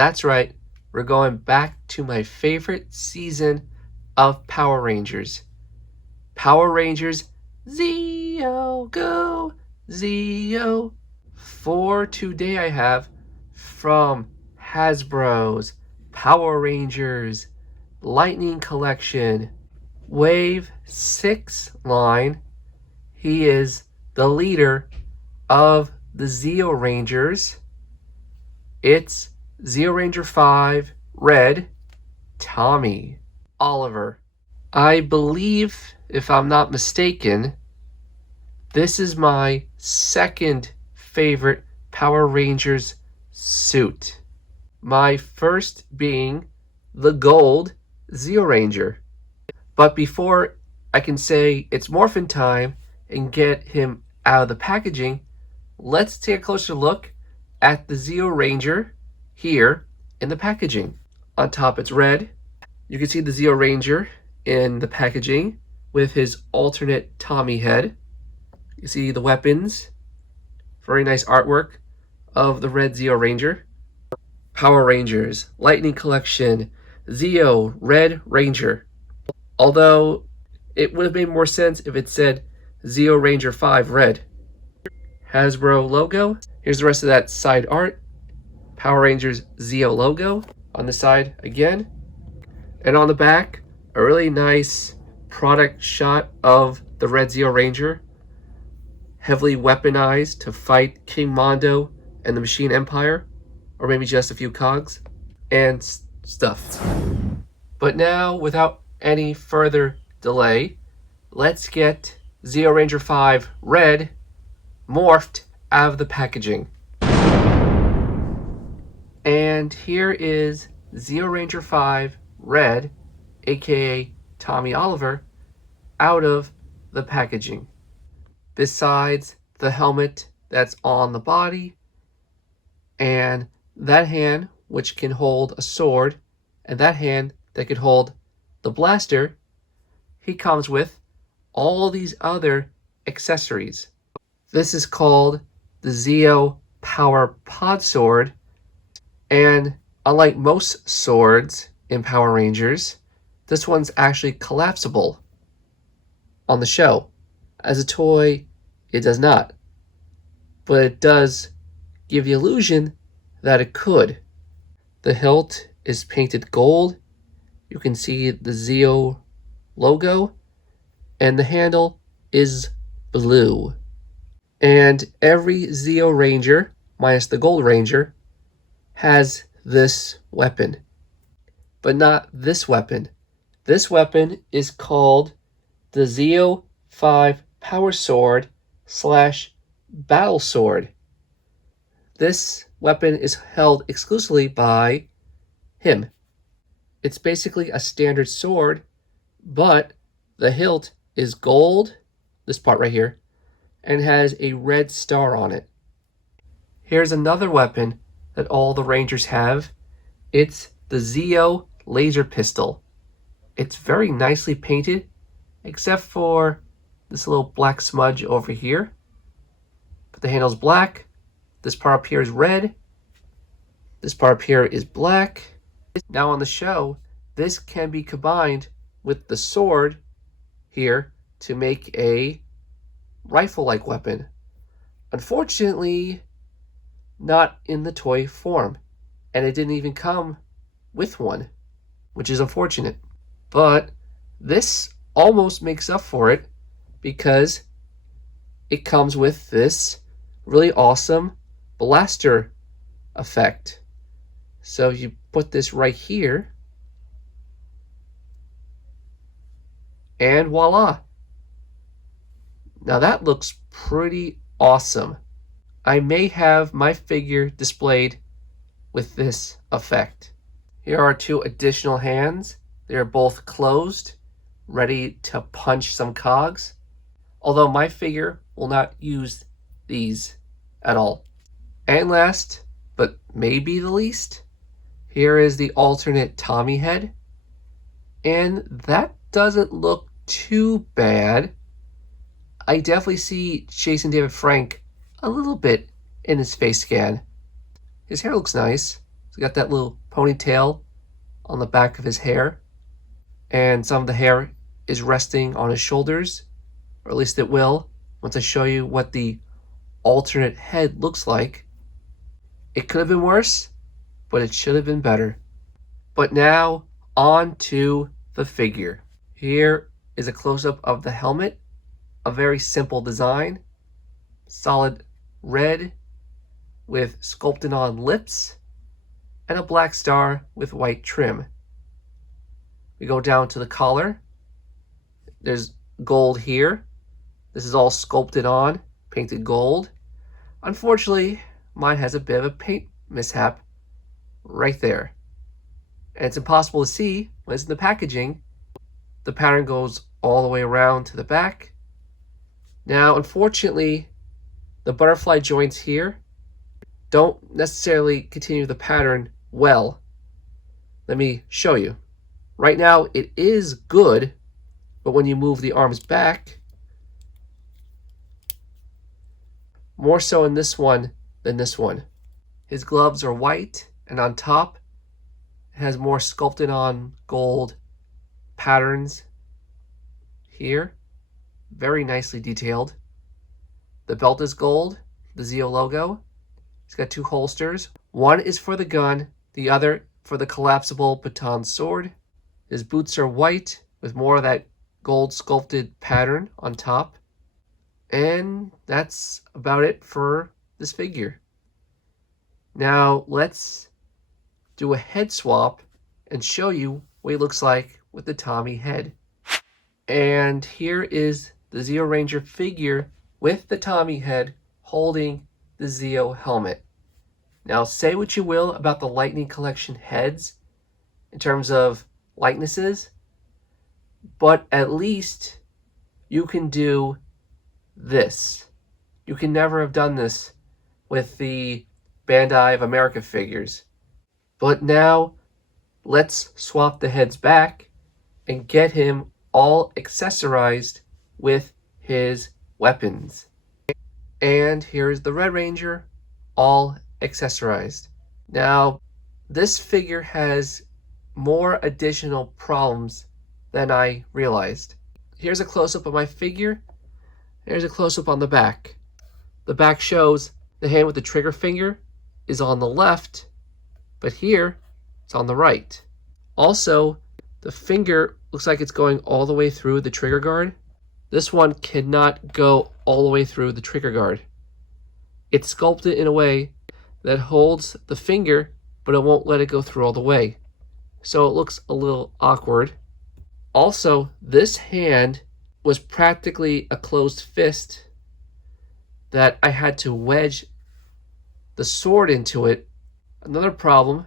That's right, we're going back to my favorite season of Power Rangers. Power Rangers Zeo, go Zeo. For today I have from Hasbro's Power Rangers Lightning Collection Wave 6 line. He is the leader of the Zeo Rangers. It's Zeo Ranger 5 Red, Tommy Oliver. I believe, if I'm not mistaken, this is my second favorite Power Rangers suit. My first being the gold Zeo Ranger. But before I can say it's morphin time and get him out of the packaging, let's take a closer look at the Zeo Ranger here in the packaging. On top it's red. You can see the Zeo Ranger in the packaging with his alternate Tommy head. You see the weapons. Very nice artwork of the red Zeo Ranger. Power Rangers Lightning Collection Zeo Red Ranger. Although it would have made more sense if it said Zeo Ranger 5 Red. Hasbro logo. Here's the rest of that side art. Power Rangers Zeo logo on the side again. And on the back, a really nice product shot of the red Zeo Ranger, heavily weaponized to fight King Mondo and the Machine Empire, or maybe just a few cogs and stuff. But now, without any further delay, let's get Zeo Ranger 5 Red morphed out of the packaging. And here is Zeo Ranger 5 Red, aka Tommy Oliver, out of the packaging. Besides the helmet that's on the body, and that hand which can hold a sword, and that hand that could hold the blaster, he comes with all these other accessories. This is called the Zeo Power Pod Sword, and unlike most swords in Power Rangers, this one's actually collapsible on the show. As a toy, it does not, but it does give the illusion that it could. The hilt is painted gold. You can see the Zeo logo, and the handle is blue. And every Zeo Ranger, minus the Gold Ranger, has this weapon. But not this weapon. This weapon is called the Zeo 5 Power Sword / Battle Sword. This weapon is held exclusively by him. It's basically a standard sword, but the hilt is gold, this part right here, and has a red star on it. Here's another weapon that all the Rangers have. It's the Zeo Laser Pistol. It's very nicely painted, except for this little black smudge over here. But the handle's black. This part up here is red. This part up here is black. Now on the show, this can be combined with the sword here to make a rifle-like weapon. Unfortunately, not in the toy form, and it didn't even come with one, which is unfortunate. But this almost makes up for it because it comes with this really awesome blaster effect. So you put this right here, and voila. Now that looks pretty awesome. I may have my figure displayed with this effect. Here are two additional hands. They are both closed, ready to punch some cogs. Although my figure will not use these at all. And last, but maybe the least, here is the alternate Tommy head. And that doesn't look too bad. I definitely see Jason David Frank a little bit in his face scan. His hair looks nice. He's got that little ponytail on the back of his hair, and some of the hair is resting on his shoulders, or at least it will once I show you what the alternate head looks like. It could have been worse, but it should have been better. But now, on to the figure. Here is a close-up of the helmet. A very simple design. Solid red with sculpted on lips and a black star with white trim. We go down to the collar. There's gold here. This is all sculpted on, painted gold. Unfortunately, mine has a bit of a paint mishap right there. And it's impossible to see when it's in the packaging. The pattern goes all the way around to the back. Now, unfortunately, the butterfly joints here don't necessarily continue the pattern well. Let me show you. Right now, it is good, but when you move the arms back, more so in this one than this one. His gloves are white, and on top, it has more sculpted on gold patterns here. Very nicely detailed. The belt is gold, the Zeo logo. It's got two holsters. One is for the gun, the other for the collapsible baton sword. His boots are white with more of that gold sculpted pattern on top. And that's about it for this figure. Now let's do a head swap and show you what he looks like with the Tommy head. And here is the Zeo Ranger figure with the Tommy head holding the Zeo helmet. Now say what you will about the Lightning Collection heads in terms of likenesses, but at least you can do this. You can never have done this with the Bandai of America figures. But now let's swap the heads back and get him all accessorized with his weapons. And here's the Red Ranger, all accessorized. Now, this figure has more additional problems than I realized. Here's a close-up of my figure. Here's a close-up on the back. The back shows the hand with the trigger finger is on the left, but here it's on the right. Also, the finger looks like it's going all the way through the trigger guard. This one cannot go all the way through the trigger guard. It's sculpted in a way that holds the finger, but it won't let it go through all the way. So it looks a little awkward. Also, this hand was practically a closed fist that I had to wedge the sword into it. Another problem,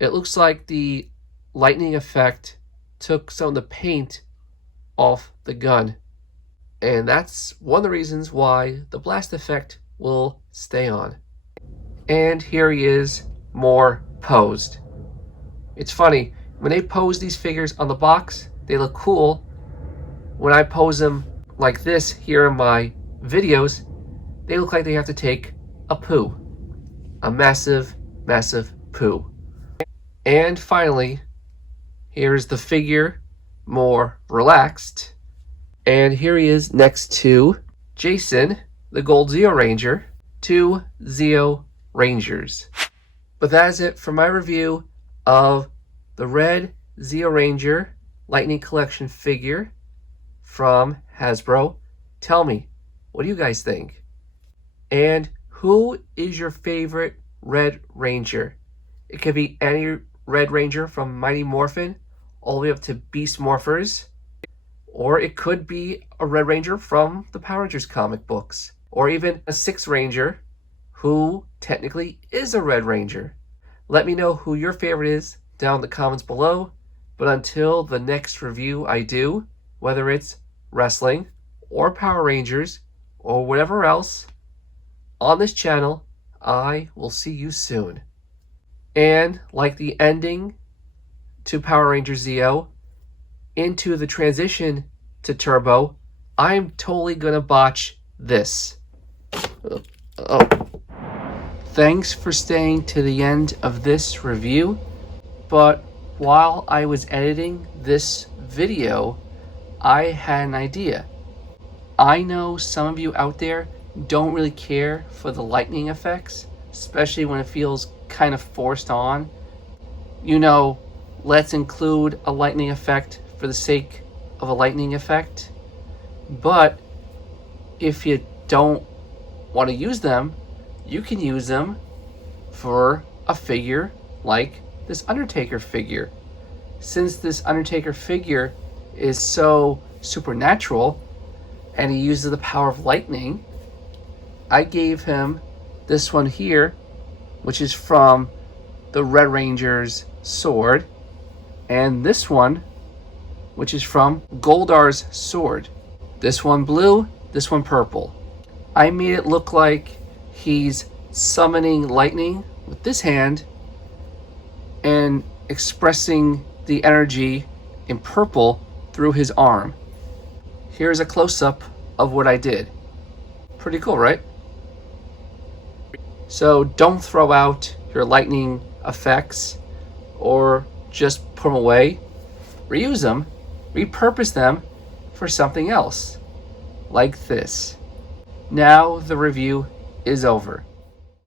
it looks like the lightning effect took some of the paint off the gun. And that's one of the reasons why the blast effect will stay on. And here he is, more posed. It's funny, when they pose these figures on the box, they look cool. When I pose them like this here in my videos, they look like they have to take a poo. A massive, massive poo. And finally, here's the figure, more relaxed. And here he is next to Jason, the Gold Zeo Ranger, two Zeo Rangers. But that is it for my review of the Red Zeo Ranger Lightning Collection figure from Hasbro. Tell me, what do you guys think? And who is your favorite Red Ranger? It could be any Red Ranger from Mighty Morphin all the way up to Beast Morphers. Or it could be a Red Ranger from the Power Rangers comic books. Or even a Sixth Ranger who technically is a Red Ranger. Let me know who your favorite is down in the comments below. But until the next review I do, whether it's wrestling or Power Rangers or whatever else on this channel, I will see you soon. And like the ending to Power Rangers Zeo, into the transition to Turbo, I'm totally gonna botch this. Oh. Thanks for staying to the end of this review, but while I was editing this video, I had an idea. I know some of you out there don't really care for the lightning effects, especially when it feels kind of forced on. You know, let's include a lightning effect for the sake of a lightning effect. But if you don't want to use them, you can use them for a figure like this Undertaker figure. Since this Undertaker figure is so supernatural and he uses the power of lightning, I gave him this one here, which is from the Red Ranger's sword, and this one, which is from Goldar's sword. This one blue, this one purple. I made it look like he's summoning lightning with this hand and expressing the energy in purple through his arm. Here's a close-up of what I did. Pretty cool, right? So don't throw out your lightning effects or just put them away. Reuse them, repurpose them for something else, like this. Now the review is over.